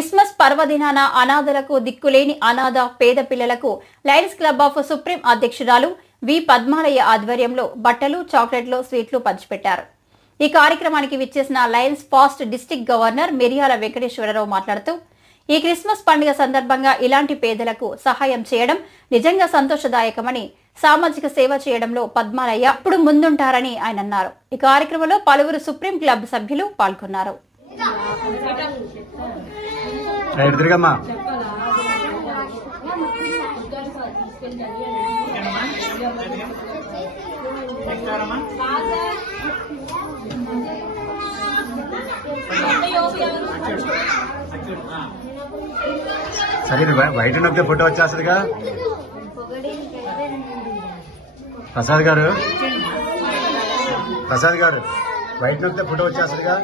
Christmas పర్వదినాన అనాథలకు దిక్కులేని అనాథ పేద పిల్లలకు లయన్స్ క్లబ్ ఆఫ్ సుప్రీం అధ్యక్షురాలు వి పద్మాలయ ఆధ్వర్యంలో బట్టలు, చాక్లెట్లు, స్వీట్లు పంచిపెట్టారు. ఈ కార్యక్రమానికి విచ్చేసిన లయన్స్ ఫాస్ట్ డిస్ట్రిక్ట్ గవర్నర్ మిర్యాల వెంకటేశ్వరరావు మాట్లాడుతూ, ఈ క్రిస్మస్ పండుగ సందర్భంగా ఇలాంటి పేదలకు సహాయం చేయడం నిజంగా సంతోషదాయకమని, సామాజిక సేవ చేయడంలో పద్మాలయ ఇప్పుడు ముందుంటారని ఆయన అన్నారు. ఈ కార్యక్రమంలో పలువురు సుప్రీం క్లబ్ సభ్యులు పాల్గొన్నారు. సరే బయట నొక్కితే ఫోటో వచ్చేస్తుందిగా. ప్రసాద్ గారు బయట నొక్కితే ఫోటో వచ్చేస్తుందిగా.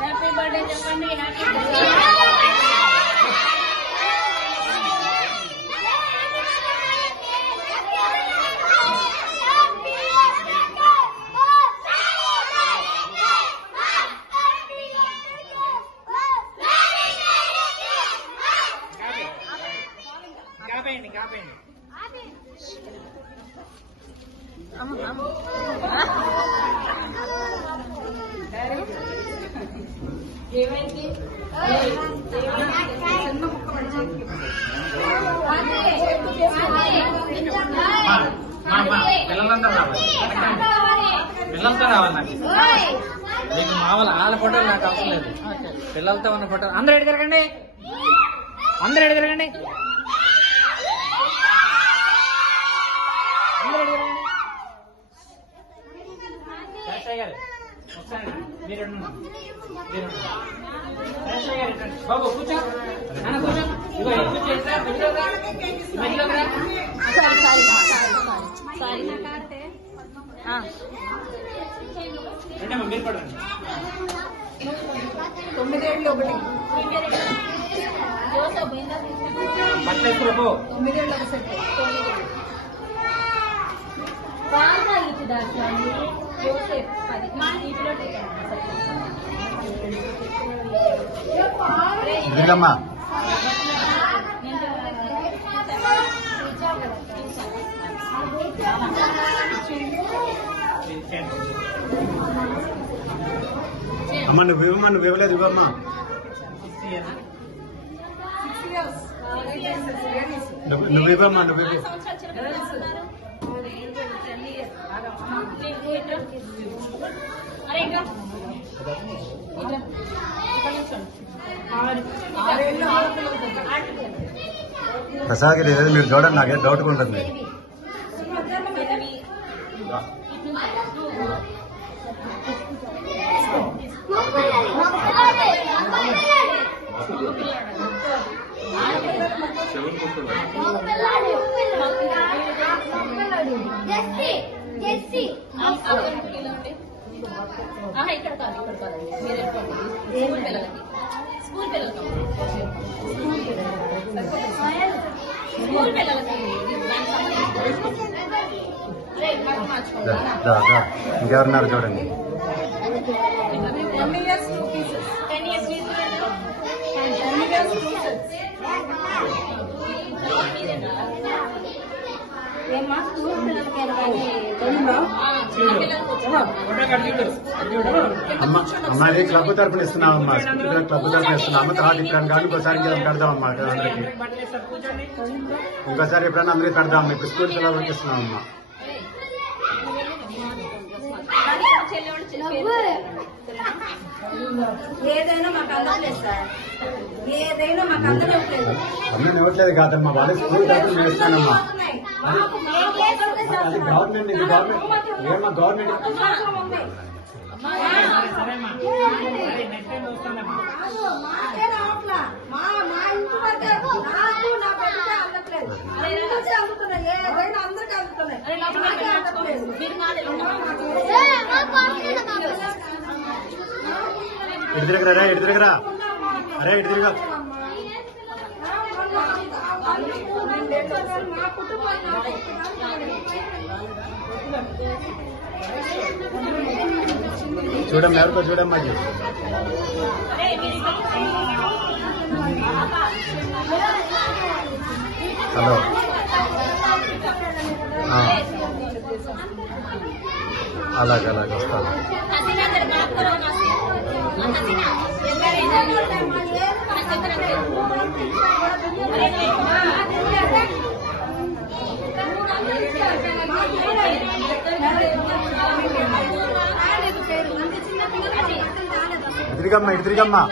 హ్యాపీ బర్త్డే చెప్పండి. పిల్లలతో రావాలి నాకు. మీకు మామూలు వాళ్ళ ఫోటోలు నాకు అవసరం లేదు. పిల్లలతో ఉన్న ఫోటోలు అందరూ ఎడి తిరగండి. బాబు కూర్చో, కూర్చో. మీరు పడండి. 9 ఏళ్ళు ఒకటి బట్టలు 9 ఏళ్ళు ఒక సెట్ అమ్మ నువ్వు ఇవ్వలేదు. ఇవ్వమ్మా. నువ్వు ఇవ్వమ్మా. ప్రసాద్ గారు ఏదో మీరు చూడండి, నాకేం డౌట్గా ఉంటుంది. Thank you. ఇక్కడ కాదు ఇక్కడ కాదండి మీరు స్కూల్ పిల్లలకి స్కూల్ పిల్లలకి ఇంకెవరున్నారు చూడండి. 10 years 2 pieces 10 years 10 years 2 sets ఏమా స్కూల్ పిల్లలకి అమ్మాయి క్లబ్ తరఫున ఇస్తున్నామమ్మా. క్లబ్ తరఫున ఇస్తున్నాం. అమ్మ తర్వాత ఇప్పుడు కానీ ఇంకోసారి పెడదామమ్మా అందరికి. ఇంకోసారి ఎప్పుడైనా అందరికీ పెడదాం. ఇప్పుడు స్కూల్ పిల్లలకి ఇస్తున్నామమ్మా. ఏదైనా మాకు అందట్లేదు సార్. ఏదైనా మాకు అందట్లేదు. అమ్మని ఇవ్వట్లేదు కాదమ్మా. వాళ్ళ స్కూల్ తరఫున ఇస్తానమ్మా. అది గవర్నమెంట్ ఇది గవర్నమెంట్ ఏమన్నా గవర్నమెంట్ ఇటు తిరగరా ఇటు తిరగరా. అరే ఇటు తిరగా. చూడమ్మా ఎవరికో చూడమ్మా. హలో అలాగే అలాగే వస్తాను. ఎదురుగమ్మా ఇటు తిరిగమ్మా.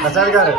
ప్రసాద్ గారు